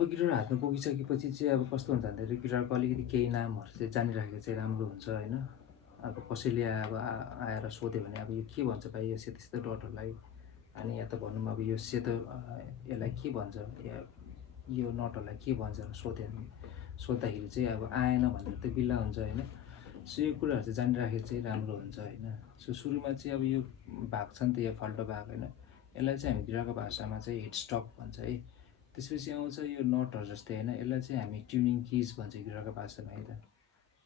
अब गिटार हातमा पुगिसकेपछि चाहिँ अब कस्तो हुन्छ भन्दाखेरि गिटारको अलिकति केही नामहरू चाहिँ जानिराखेको चाहिँ राम्रो हुन्छ होइन। अब कसैले अब आएर सोध्यो भने अब यो के भन्छ भाइ यो सेतो सेतो डटहरूलाई, अनि या त भनौँ अब यो सेतो यसलाई के भन्छ, या यो नटहरूलाई के भन्छ सोद्धाखेरि चाहिँ अब आएन भनेर त बिल्ला हुन्छ होइन। सो यो कुराहरू चाहिँ जानिराखेको चाहिँ राम्रो हुन्छ होइन। सो सुरुमा चाहिँ अब यो भाग छ नि त, यो फाल्टो भाग होइन, यसलाई चाहिँ हामी गिटारको भाषामा चाहिँ हेड स्टक भन्छ है। त्यसपछि आउँछ यो नटहरू जस्तै होइन, यसलाई चाहिँ हामी ट्युनिङ किज भन्छ गिटारको भाषामा है त,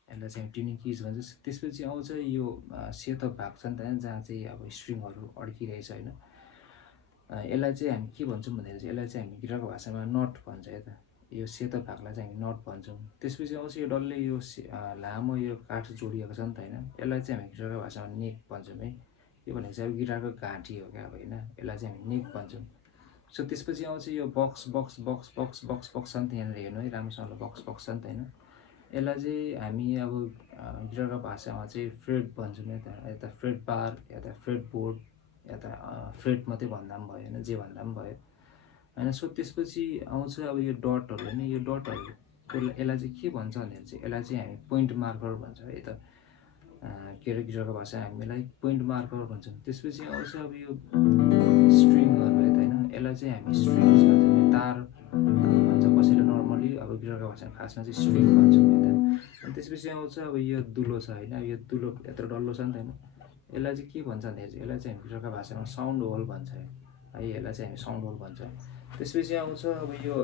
यसलाई चाहिँ हामी ट्युनिङ किज भन्छ। त्यसपछि आउँछ यो सेतो भाग छ नि त, जहाँ चाहिँ अब स्ट्रिङहरू अड्किरहेछ होइन, यसलाई चाहिँ हामी के भन्छौँ भन्दाखेरि चाहिँ यसलाई चाहिँ हामी गिटारको भाषामा नट भन्छ है त। यो सेतो भागलाई चाहिँ हामी नट भन्छौँ। त्यसपछि आउँछ यो डल्लै यो लामो यो काठ जोडिएको छ नि त होइन, यसलाई चाहिँ हामी गिटारको भाषामा नेक भन्छौँ है। यो भनेको चाहिँ अब गिटारको घाँटी हो क्या अब होइन, यसलाई चाहिँ हामी नेक भन्छौँ। सो त्यसपछि आउँछ यो box box box box box box छ नि त, यहाँनिर हेर्नु है राम्रोसँगले बक्स बक्स छ नि त होइन। यसलाई चाहिँ हामी अब गिटारको भाषामा चाहिँ फ्रेट भन्छौँ या त फ्रेट बार या त फ्रेट बोर्ड या त फ्रेट मात्रै भन्दा पनि भयो होइन, जे भन्दा पनि भयो होइन। सो त्यसपछि आउँछ अब यो डटहरू होइन, यो डटहरू यसलाई चाहिँ के भन्छ भन्दाखेरि चाहिँ यसलाई चाहिँ हामी पोइन्ट मार्कर भन्छ है त। के अरे गिटारको भाषामा हामी यसलाई पोइन्ट मार्कर भन्छौँ। त्यसपछि आउँछ अब यो स्ट्रिङहरू है त होइन, यसलाई चाहिँ हामी स्ट्रिङ्स भन्छौँ, तार भन्छ कसैले नर्मली, अब गिटारको भाषामा खासमा चाहिँ स्ट्रिङ भन्छौँ है त। अनि त्यसपछि आउँछ अब यो दुलो छ होइन, यो दुलो यत्रो डल्लो छ नि त होइन, यसलाई चाहिँ के भन्छ भन्दाखेरि चाहिँ यसलाई चाहिँ हामी गिटारको भाषामा साउन्ड होल भन्छ है, यसलाई चाहिँ हामी साउन्ड होल भन्छ। त्यसपछि आउँछ अब यो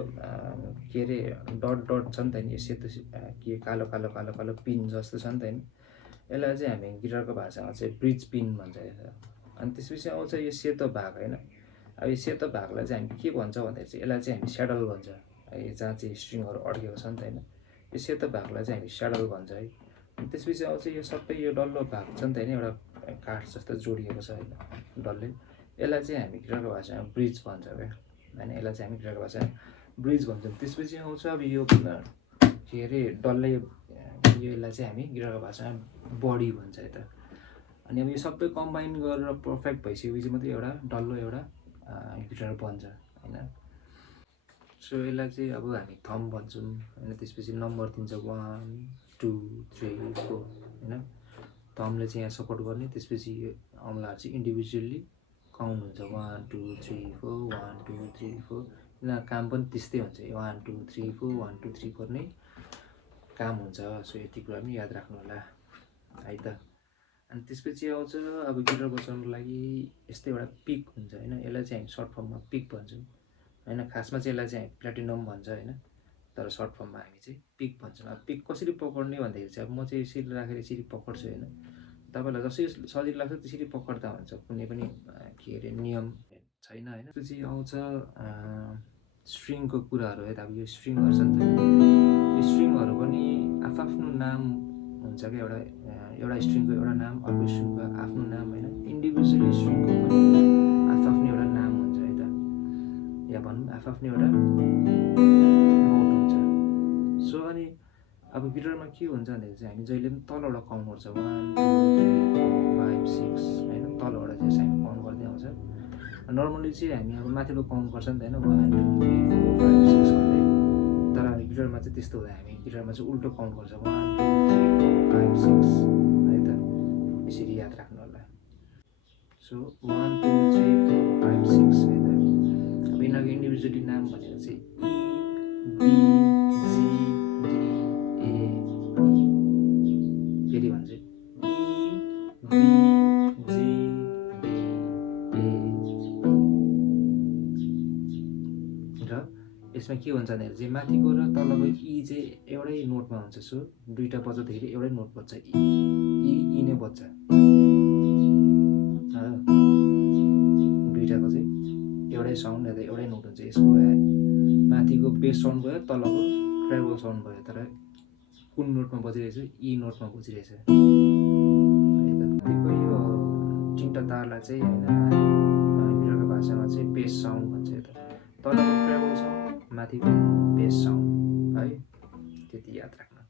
के अरे डट डट छ नि त होइन, यो सेतो के कालो कालो कालो कालो पिन जस्तो छ नि त होइन, यसलाई चाहिँ हामी गिटारको भाषामा चाहिँ ब्रिज पिन भन्छ। अनि त्यसपछि आउँछ यो सेतो भाग होइन, अब यो सेतो भागलाई चाहिँ हामी के भन्छ भन्दाखेरि चाहिँ यसलाई चाहिँ हामी स्याडल भन्छ है, जहाँ चाहिँ स्ट्रिङहरू अड्केको छ नि त होइन, यो सेतो भागलाई चाहिँ हामी स्याडल भन्छ है। अनि त्यसपछि आउँछ यो सबै यो डल्लो भाग छ नि त होइन, एउटा काठ जस्तो जोडिएको छ होइन डल्लै, यसलाई चाहिँ हामी गिटारको भाषामा ब्रिज भन्छ क्या होइन, यसलाई चाहिँ हामी गिटारको भाषामा ब्रिज भन्छौँ। त्यसपछि आउँछ अब यो के अरे डल्लै यसलाई चाहिँ हामी गिटारको भाषामा बडी भन्छ है त। अनि अब यो सबै कम्बाइन गरेर पर्फेक्ट भइसकेपछि मात्रै एउटा डल्लो एउटा गिटार बन्छ होइन। सो यसलाई चाहिँ अब हामी थम भन्छौँ होइन। त्यसपछि नम्बर दिन्छ 1 2 3 4 होइन, थमले चाहिँ यहाँ सपोर्ट गर्ने, त्यसपछि औँलाहरू चाहिँ इन्डिभिजुअल्ली काउन्ट हुन्छ 1 2 3 4 1 2 3 4। यिनीहरूको काम पनि त्यस्तै हुन्छ, 1 2 3 4 1 2 3 4 नै काम हुन्छ। सो यति कुरा पनि याद राख्नु होला है त। अनि त्यसपछि आउँछ अब गिटार बजाउनुको लागि यस्तै एउटा पिक हुन्छ होइन, यसलाई चाहिँ हामी सर्ट फर्ममा पिक भन्छौँ होइन। खासमा चाहिँ यसलाई चाहिँ हामी प्लेटिनम भन्छ होइन, तर सर्ट फर्ममा हामी चाहिँ पिक भन्छौँ। अब पिक कसरी पक्र्ने भन्दाखेरि चाहिँ अब म चाहिँ यसरी राखेर यसरी पक्र्छु होइन, तपाईँलाई जसरी सजिलो लाग्छ त्यसरी पक्र्दा हुन्छ, कुनै पनि के अरे नियम छैन होइन। त्यसपछि आउँछ स्ट्रिङको कुराहरू है त। अब यो स्ट्रिङहरू छ नि त, यो स्ट्रिङहरू पनि आफ्नो नाम हुन्छ क्या, एउटा स्ट्रिङको एउटा नाम, अर्को स्ट्रिङको आफ्नो नाम होइन, इन्डिभिजुअली स्ट्रिङको पनि आफ्नो एउटा नाम हुन्छ है त, या भनौँ आफ्नो एउटा नोट हुन्छ। सो अनि अब गिटारमा के हुन्छ भन्दाखेरि चाहिँ हामी जहिले पनि तलबाट काउन्ट गर्छ 1 2 3 4 5 6 होइन, तलबाट चाहिँ हामी काउन्ट गर्दै आउँछ। नर्मली चाहिँ हामी अब माथिबाट काउन्ट गर्छ नि त होइन, 1 2 3 4 5 6 गर्दै, तर गिटारमा चाहिँ त्यस्तो हुँदैन, हामी गिटारमा चाहिँ उल्टो काउन्ट गर्छ 1 2 3 4 5 6 है त, यसरी याद राख्नु होला। सो 1 2 3 4 5 6 है त। अब यिनीहरूको इन्डिभिजुअली नाम भनेको चाहिँ E B G D A E, फेरि भन्छ E B G D A E। र यसमा के हुन्छ भन्दाखेरि चाहिँ माथिको र तलको ई चाहिँ एउटै नोटमा हुन्छ। सो दुईवटा बजाउँदाखेरि एउटै नोट बज्छ, ई नै बज्छ, दुईवटाको चाहिँ एउटै साउन्ड या त एउटै नोट हुन्छ। यसको माथिको बेस साउन्ड भयो, तलको ट्रेबल साउन्ड भयो, तर कुन नोटमा बजिरहेछ, ई नोटमा बजिरहेछ है त। यो तिनवटा तारलाई चाहिँ होइन गिटारको भाषामा चाहिँ बेस साउन्ड भन्छ है त, तलको ट्रेबल साउन्ड, माथिको बेस साउन्ड है, त्यति याद राख्नु।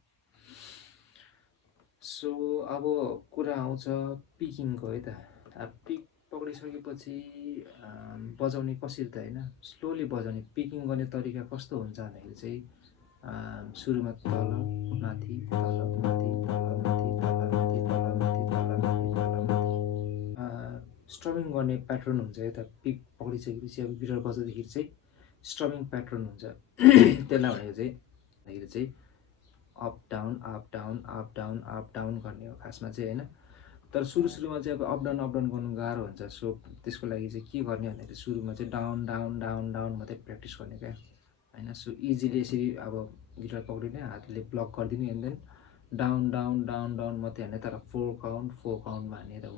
सो अब कुरा आउँछ पिकिङको है त। अब पिक पक्रिसकेपछि बजाउने कसरी त होइन, स्लोली बजाउने पिकिङ गर्ने तरिका कस्तो हुन्छ भन्दाखेरि चाहिँ सुरुमा तल माथि तल माथि तल माथि तल माथि तल माथि तल माथि तल माथि स्ट्रमिङ गर्ने प्याटर्न हुन्छ। यता पिक पक्रिसकेपछि अब गिटार बजाउँदाखेरि चाहिँ स्ट्रमिङ प्याटर्न हुन्छ। त्यसलाई भनेको चाहिँ up down up down up down up down गर्ने हो खासमा चाहिँ होइन। तर सुरुमा चाहिँ अब अप डाउन गर्नु गाह्रो हुन्छ। सो त्यसको लागि चाहिँ के गर्ने भन्दाखेरि सुरुमा चाहिँ डाउन डाउन डाउन डाउन मात्रै प्र्याक्टिस गर्ने क्या होइन। सो इजिली यसरी अब गिटार पक्रिने, हातले ब्लक गरिदिने, and then down down down down मात्रै हान्ने, तर 4 काउन्टमा हान्ने। त 1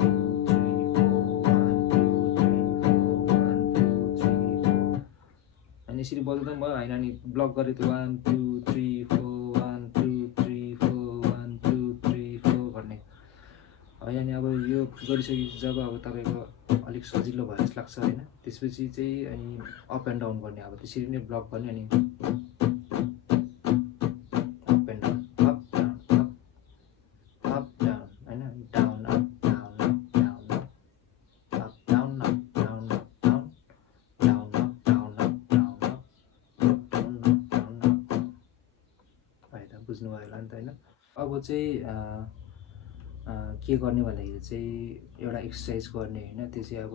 2 3 4 1 2 3 4 1 2 3 4 अनि यसरी बजाउँदा पनि भयो होइन। अनि ब्लक गरेर त 1 2 3 4 1 2 3 4 1 2 3 4 गर्ने होइन। अनि अब यो गरिसकेपछि जब अब तपाईँको अलिक सजिलो भयो जस्तो लाग्छ होइन, त्यसपछि चाहिँ अनि अप एन्ड डाउन गर्ने। अब त्यसरी नै ब्लक गर्ने, अनि up and down up down up down होइन, down up down up down up down up down up down down up down up down up down up down up है त, बुझ्नुभयो होला नि त होइन। अब चाहिँ के गर्ने भन्दाखेरि चाहिँ एउटा एक्सर्साइज गर्ने होइन, त्यो चाहिँ अब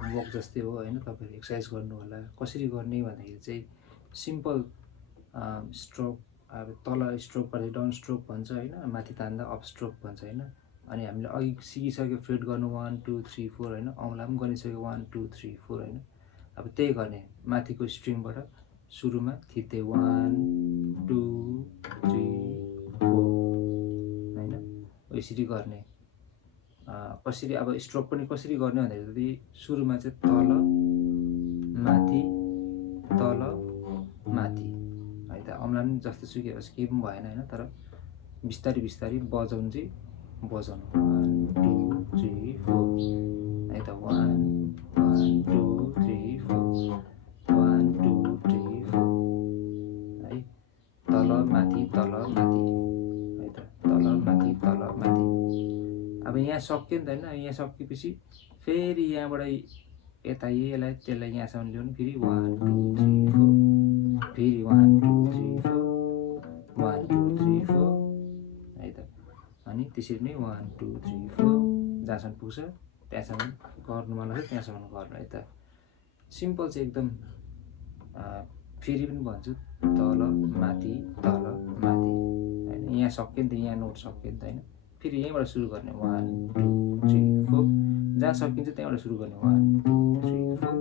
होमवर्क जस्तै हो होइन। तपाईँहरू एक्सर्साइज गर्नु होला। कसरी गर्ने भन्दाखेरि चाहिँ सिम्पल स्ट्रोक, अब तल स्ट्रोक गर्दा डाउन स्ट्रोक भन्छ होइन, माथि तान्दा अप स्ट्रोक भन्छ होइन। अनि हामीले अघि सिकिसक्यो फ्रेट गर्नु 1 2 3 4 होइन, औँला पनि गरिसक्यो 1 2 3 4 होइन। अब त्यही गर्ने, माथिको स्ट्रिङबाट सुरुमा थिच्दै 1 2 3 4 होइन, यसरी गर्ने। कसरी अब स्ट्रोक पनि कसरी गर्ने भन्दाखेरि सुरुमा चाहिँ तल माथि तल माथि है त, औँला पनि जस्तो सुके होस् केही पनि भएन होइन। तर बिस्तारै बिस्तारै बजाउनु चाहिँ बजाउनु 1 2 3 4 है त, 1 2 3 4 1 2 3 4 है, तल माथि है त, तल माथि तल माथि। अब यहाँ सक्यो नि त होइन। यहाँ सकेपछि फेरि यहाँबाट यता यसलाई त्यसलाई यहाँसम्म ल्याउनु, फेरि 1 2 3 4 फेरि 1 2 3 4 1 2 3 4 है त। अनि त्यसरी नै 1 2 3 4 जहाँसम्म पुग्छ त्यहाँसम्म गर्नु मन लाग्छ त्यहाँसम्म गर्नु है त। सिम्पल चाहिँ एकदम। फेरि पनि भन्छु, तल माथि होइन। यहाँ सक्यो नि त, यहाँ नोट सक्यो नि त होइन। फेरि यहीँबाट सुरु गर्ने 1 2 3 4 जहाँ सकिन्छ त्यहाँबाट सुरु गर्ने 1 2 3 4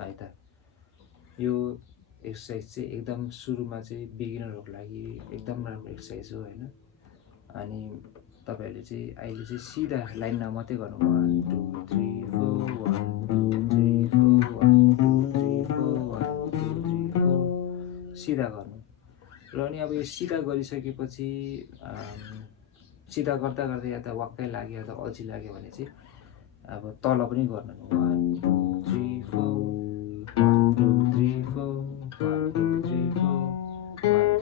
है त। यो एक्सर्साइज चाहिँ एकदम सुरुमा चाहिँ बिगिनरहरूको लागि एकदम राम्रो एक्सर्साइज हो होइन। अनि तपाईँहरूले चाहिँ अहिले चाहिँ सिधा लाइनमा मात्रै गर्नु 1 2 3 4 1 2 3 4 1 2 3 4 1 2 3 4 सिधा गर्नु। र अनि अब यो सिधा गरिसकेपछि सिधा गर्दा गर्दा या त वाक्कै लाग्यो या त अल्छी लाग्यो भने चाहिँ अब तल पनि गर्नु 1 2 3 4 1 2 3 4 1 2 3 4 1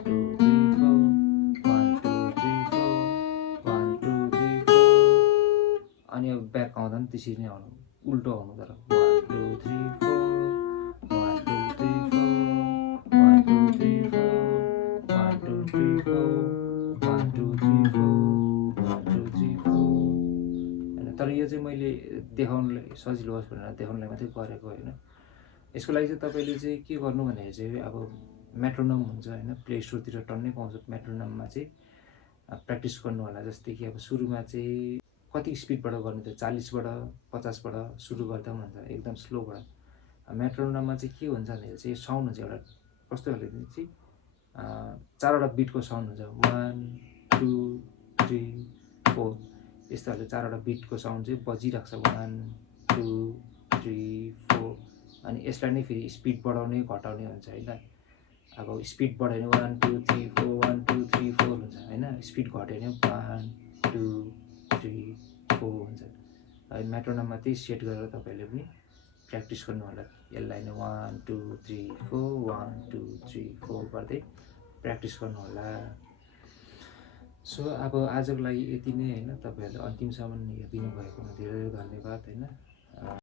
2 3 4 1 2 3 4 1 2 3 4 अनि अब ब्याक आउँदा पनि त्यसरी नै आउनु, उल्टो आउनु। तर 1 2 3 4 1 2 3 4 1 2 3 4 1 2 3 4 1 2 3 4 1 2 3 4 होइन। तर यो चाहिँ मैले देखाउनुलाई सजिलो होस् भनेर देखाउनुलाई मात्रै गरेको होइन। यसको लागि चाहिँ तपाईँले चाहिँ के गर्नु भन्दाखेरि चाहिँ अब मेट्रोनम हुन्छ होइन, प्ले स्टोरतिर टन्नै पाउँछ। मेट्रोनममा चाहिँ प्र्याक्टिस गर्नु होला। जस्तै कि अब सुरुमा चाहिँ कति स्पिडबाट गर्नु त 40बाट 50बाट सुरु गर्दा पनि हुन्छ, एकदम स्लोबाट। मेट्रोनममा चाहिँ के हुन्छ भन्दाखेरि चाहिँ साउन्ड हुन्छ एउटा कस्तो खाले चाहिँ 4वटा बिटको साउन्ड हुन्छ 1 2 3 4 यस्तो खाले 4वटा बिटको साउन्ड चाहिँ बजिरहेको छ 1 2 3 4। अनि यसलाई नै फेरि स्पिड बढाउने घटाउने हुन्छ होइन। अब स्पिड बढायो भने 1 2 3 4 1 2 3 4 हुन्छ होइन। स्पिड घट्यो भने 1 2 3 4 हुन्छ है। मेट्रोनममा त्यही सेट गरेर तपाईँहरूले पनि प्र्याक्टिस गर्नु होला। यसलाई नै 1 2 3 4 1 2 3 4 गर्दै प्र्याक्टिस गर्नु होला। सो अब आजको लागि यति नै होइन, तपाईँहरूले अन्तिमसम्म हेरिदिनु भएकोमा धेरै धेरै धन्यवाद होइन।